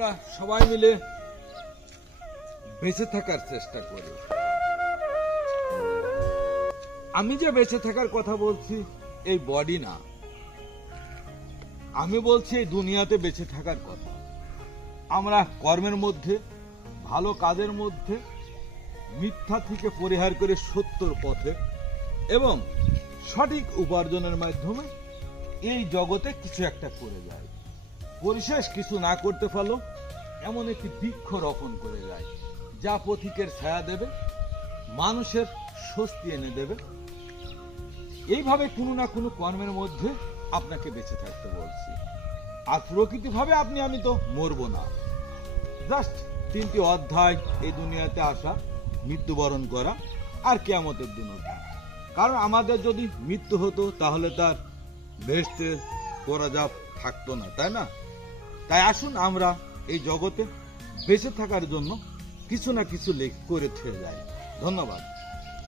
আমরা সবাই মিলে বেঁচে থাকার চেষ্টা করি। আমি যে বেঁচে থাকার কথা বলছি এই বডি না, আমি বলছি এই দুনিয়াতে বেঁচে থাকার কথা। আমরা কর্মের মধ্যে, ভালো কাজের মধ্যে, মিথ্যা থেকে পরিহার করে সত্যর পথে এবং সঠিক উপার্জনের মাধ্যমে এই জগতে কিছু একটা করে যায়। পরিশেষ কিছু না করতে পারলো এমন একটি বৃক্ষ রোপণ করে যায়, যা পথিকের ছায়া দেবে, মানুষের স্বস্তি এনে দেবে। এইভাবে কোনো না কোনো কর্মের মধ্যে আপনাকে বেঁচে থাকতে বলছি। আর প্রকৃতিভাবে আমি তো মরবো না, জাস্ট 3টি অধ্যায় এই দুনিয়াতে আসা, মৃত্যুবরণ করা আর কিয়ামতের দিন ওঠা। কারণ আমাদের যদি মৃত্যু হতো তাহলে তার বেহেশতে পরাজয় থাকতো না, তাই না? তাই আসুন আমরা এই জগতে বেঁচে থাকার জন্য কিছু না কিছু করে থেকে যাই। ধন্যবাদ।